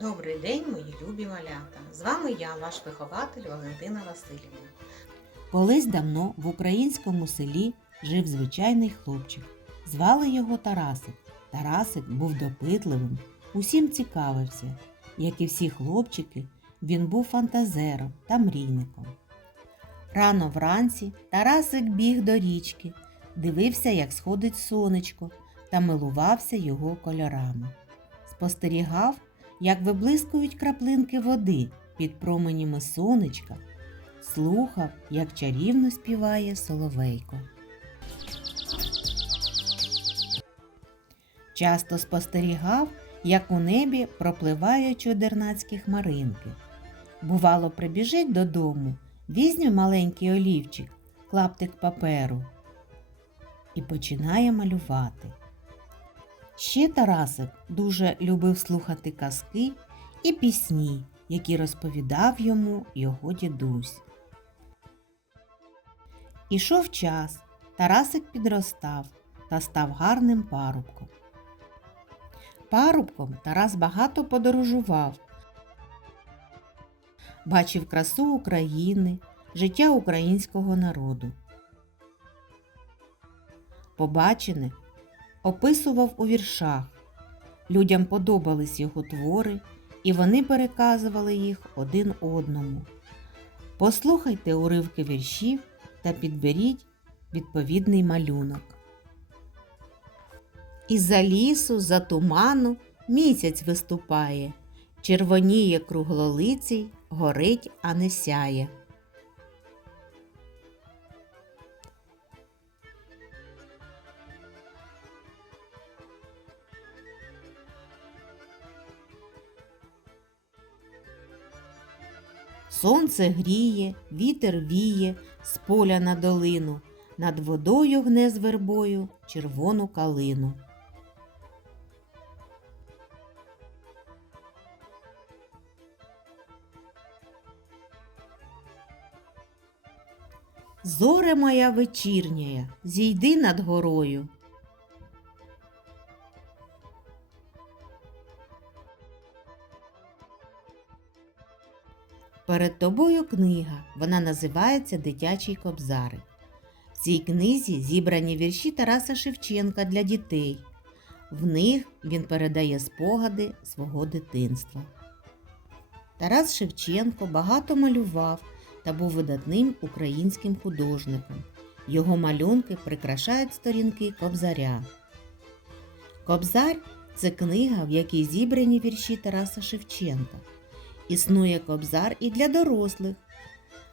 Добрий день, мої любі малята! З вами я, ваш вихователь Валентина Васильівна. Колись давно в українському селі жив звичайний хлопчик. Звали його Тарасик. Тарасик був допитливим, усім цікавився. Як і всі хлопчики, він був фантазером та мрійником. Рано вранці Тарасик біг до річки, дивився, як сходить сонечко, та милувався його кольорами. Спостерігав, як виблискують краплинки води під променями сонечка, слухав, як чарівно співає соловейко. Часто спостерігав, як у небі пропливають чудернацькі хмаринки. Бувало, прибіжить додому, візьме маленький олівчик, клаптик паперу і починає малювати. Ще Тарасик дуже любив слухати казки і пісні, які розповідав йому його дідусь. Ішов час, Тарасик підростав та став гарним парубком. Парубком Тарас багато подорожував, бачив красу України, життя українського народу. Побачене описував у віршах. Людям подобались його твори, і вони переказували їх один одному. Послухайте уривки віршів та підберіть відповідний малюнок. Із-за лісу, за туману місяць виступає, червоніє круглолицій, горить, а не сяє. Сонце гріє, вітер віє з поля на долину, над водою гне з вербою червону калину. Зоре моя вечірняя, зійди над горою. Перед тобою книга, вона називається Дитячий кобзарик. В цій книзі зібрані вірші Тараса Шевченка для дітей. В них він передає спогади свого дитинства. Тарас Шевченко багато малював та був видатним українським художником. Його малюнки прикрашають сторінки кобзаря. Кобзар це книга, в якій зібрані вірші Тараса Шевченка. Існує кобзар і для дорослих.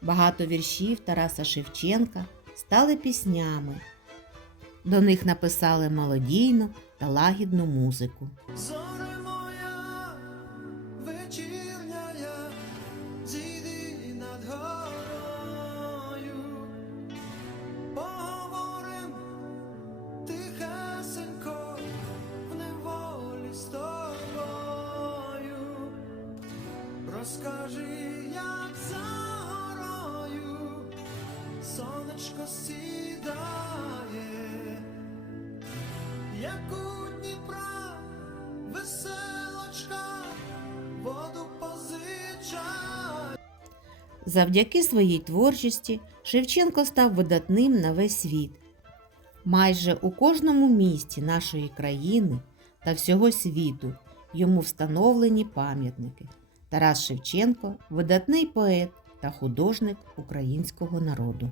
Багато віршів Тараса Шевченка стали піснями. До них написали мелодійну та лагідну музику. Розкажи, як за горою сонечко сідає, як у Дніпра веселочка воду позичає. Завдяки своїй творчості Шевченко став видатним на весь світ. Майже у кожному місті нашої країни та всього світу йому встановлені пам'ятники. Тарас Шевченко видатний поет та художник українського народу.